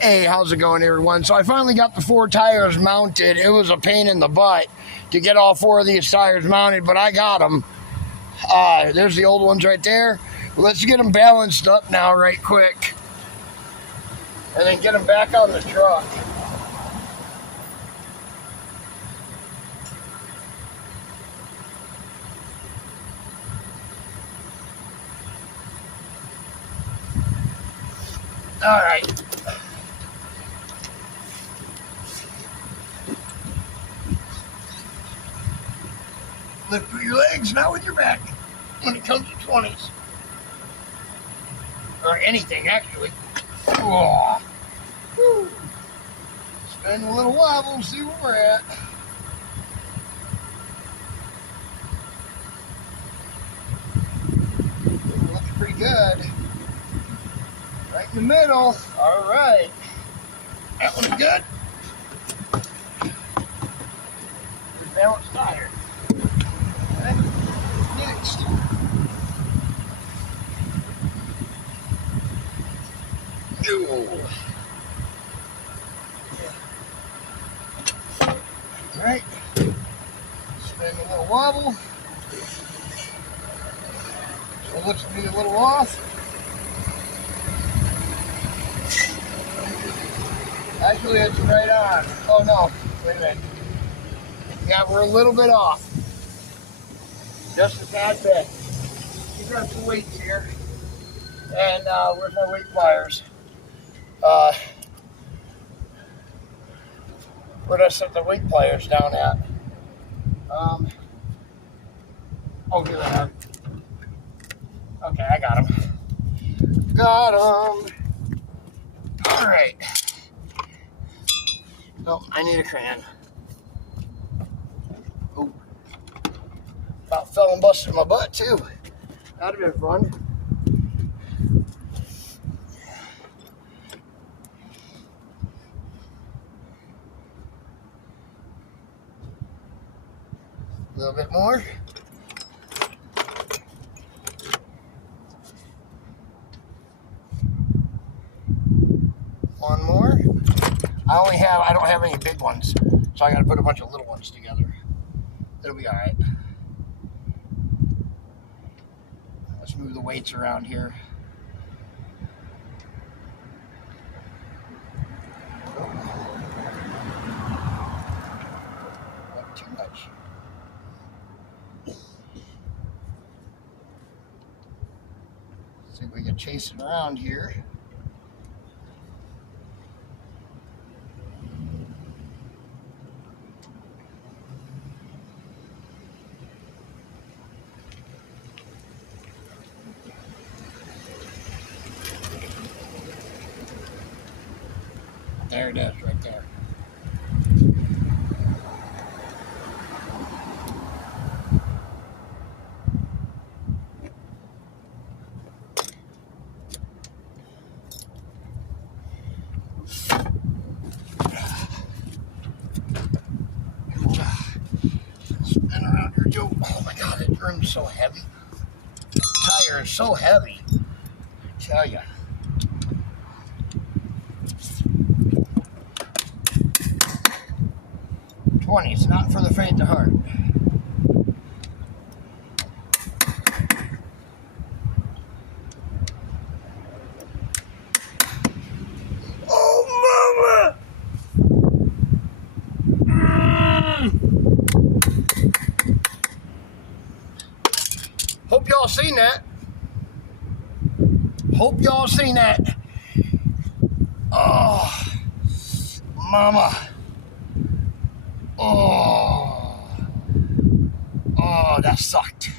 Hey, how's it going, everyone? So I finally got the 4 tires mounted. It was a pain in the butt to get all 4 of these tires mounted, but I got them. There's the old ones right there. Let's get them balanced up now right quick, and then get them back on the truck. All right. Lift with your legs, not with your back, when it comes to 20s. Or anything, actually. Oh. Spin a little wobble, see where we're at. Looks pretty good. Right in the middle. All right. That one's good. Good balanced tire. Okay. Next. Ooh. All right. Spin a little wobble. So it looks to be a little off. Actually, it's right on. Oh no, wait a minute. Yeah, we're a little bit off. Just a tad bit. We got some weights here. And where's my weight pliers? Where did I set the weight pliers down at? Oh, here they are. Okay, I got them. Got them. All right. Oh, I need a crayon. Oh, about fell and busted my butt too. That'd have been fun. A little bit more. One more. I don't have any big ones, so I gotta put a bunch of little ones together. It'll be all right. Let's move the weights around here. Not too much. See if we can chase it around here. There it is, right there. Spin around here, Joe. Oh my God, that rim's so heavy. The tire is so heavy. I tell ya. It's not for the faint of heart. Oh, mama! Hope y'all seen that. Hope y'all seen that. Oh, mama. Oh, that sucked.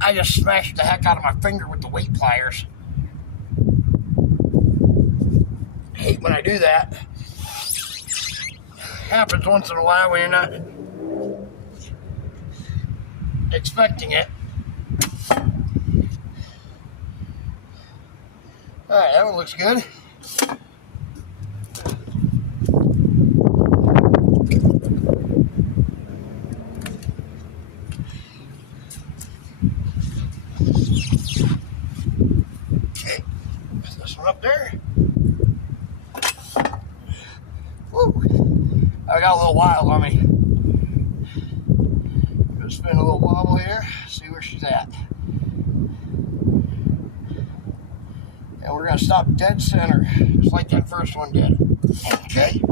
I just smashed the heck out of my finger with the weight pliers. I hate when I do that. Happens once in a while when you're not expecting it. Alright, that one looks good. Okay, put this one up there. I got a little wobble on me. Gonna spin a little wobble here, see where she's at. And we're gonna stop dead center, just like that first one did. Okay.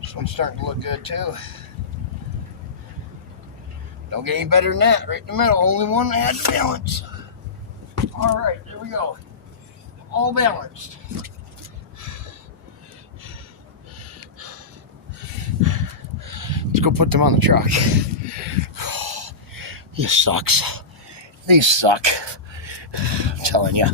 This one's starting to look good too. Don't get any better than that. Right in the middle, only one that had to balance. All right, there we go. All balanced. Let's go put them on the truck. This sucks. These suck. I'm telling you.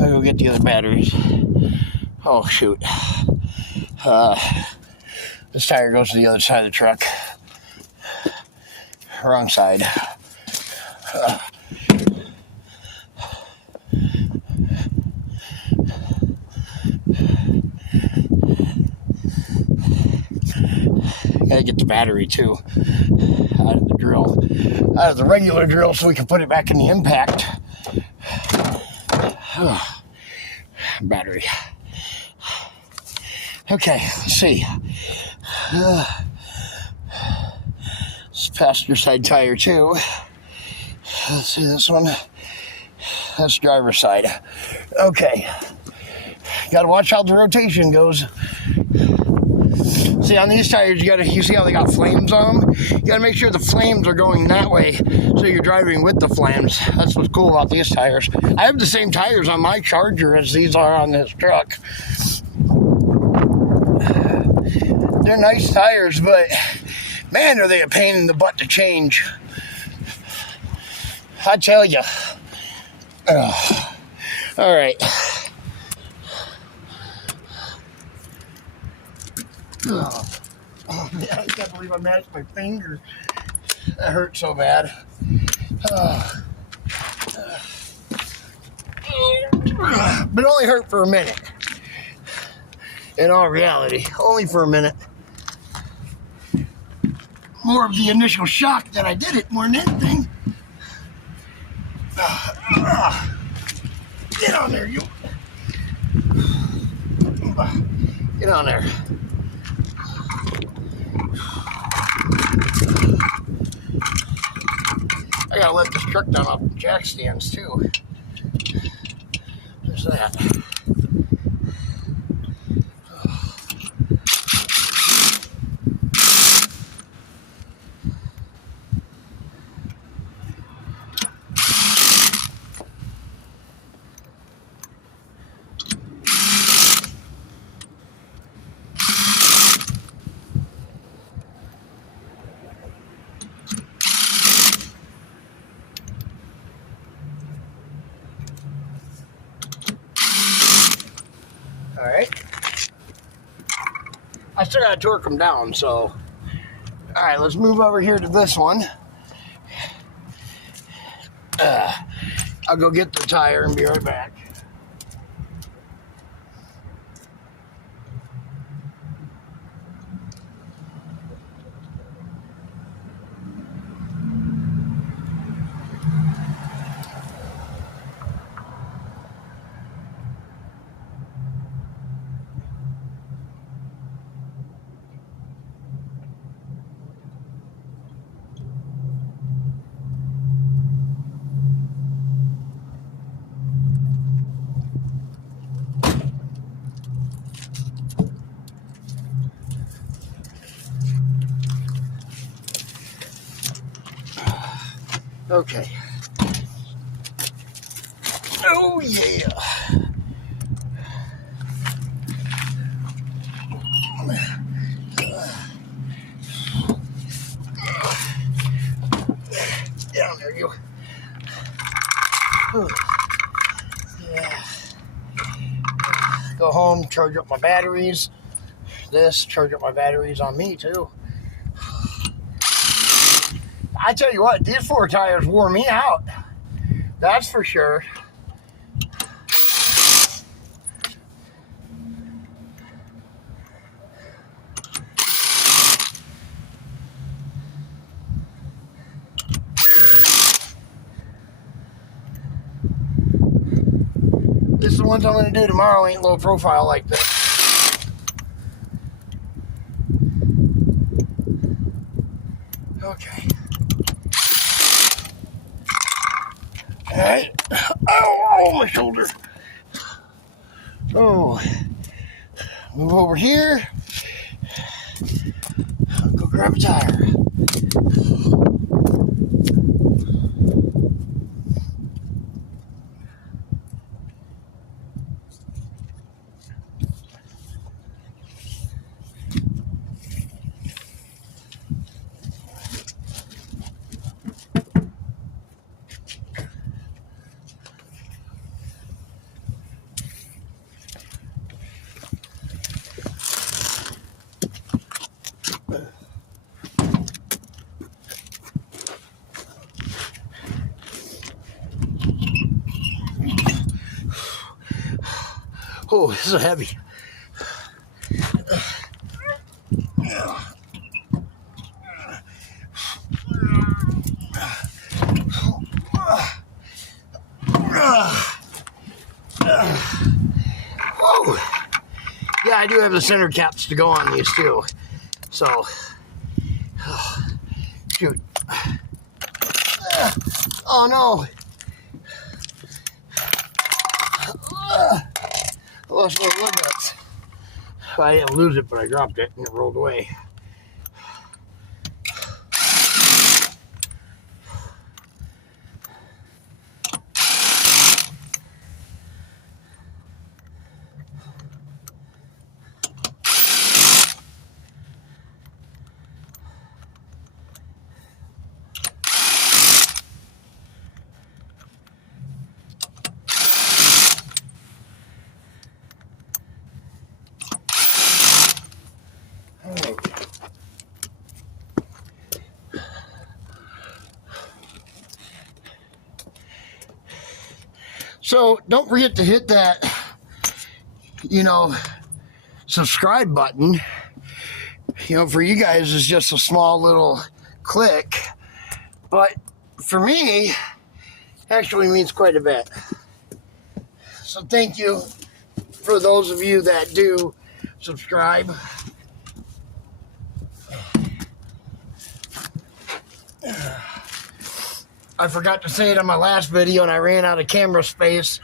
I'll go get the other batteries. Oh, shoot. This tire goes to the other side of the truck. Wrong side. Gotta get the battery too out of the drill, out of the regular drill, so we can put it back in the impact. Battery. Okay, let's see. This passenger side tire too. Let's see this one. That's driver's side. Okay. Gotta watch how the rotation goes. See, on these tires, you see how they got flames on them? You gotta make sure the flames are going that way, so you're driving with the flames. That's what's cool about these tires. I have the same tires on my Charger as these are on this truck. They're nice tires, but man, are they a pain in the butt to change. I tell you. All right. Oh man, I can't believe I mashed my finger. That hurt so bad. But it only hurt for a minute. In all reality, only for a minute. More of the initial shock that I did it more than anything. Get on there, you. Get on there. I gotta let this truck down off the jack stands too. There's that. All right. I still gotta torque them down, so. All right, let's move over here to this one. I'll go get the tire and be right back. Okay. Oh, yeah. Get on there, you. Yeah. Go home, charge up my batteries. Charge up my batteries on me too. I tell you what, these 4 tires wore me out. That's for sure. This is the ones I'm going to do tomorrow. Ain't low profile like this. Okay. Alright. Oh, my shoulder. Oh. Move over here. Go grab a tire. Oh, this is heavy. Whoa. Yeah, I do have the center caps to go on these too. So, shoot. Oh no. I lost my lug nuts. I didn't lose it, but I dropped it and it rolled away. So don't forget to hit that, subscribe button. For you guys, it's just a small little click. But for me, actually means quite a bit. So thank you for those of you that do subscribe. I forgot to say it on my last video and I ran out of camera space.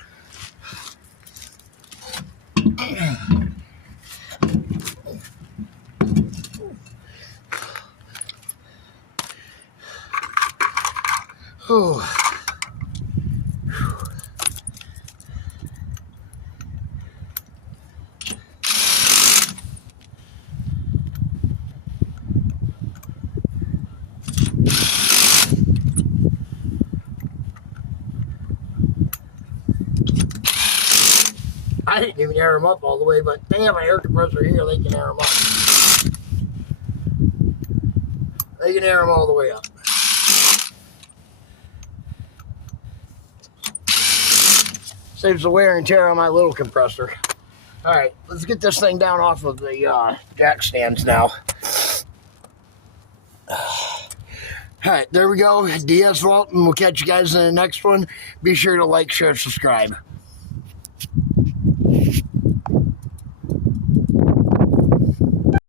Ooh. I didn't even air them up all the way, but they have an air compressor here, they can air them up. They can air them all the way up. Saves the wear and tear on my little compressor. Alright, let's get this thing down off of the jack stands now. Alright, there we go. DS Vault, and we'll catch you guys in the next one. Be sure to like, share, subscribe.